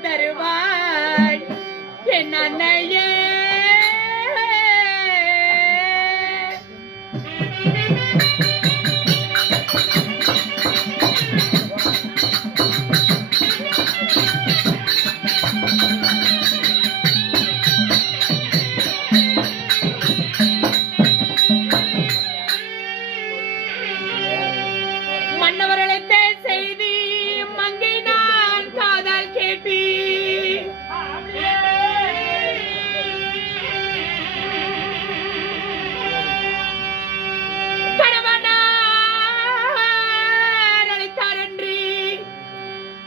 காதல் தருவாய் என் அன்னையே. மன்னவர்களைத்த செய்தி மங்கை நான் காதல் கேட்டி கணவனார் அழைத்தாரன்றி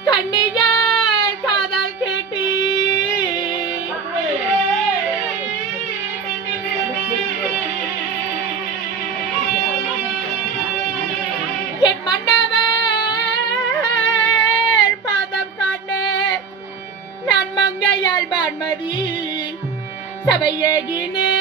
கண்ணியார் காதல் கேட்டி என் மன்னவர் பாதம் காண நான் மங்கையால் பான்மதி சபையேகினே.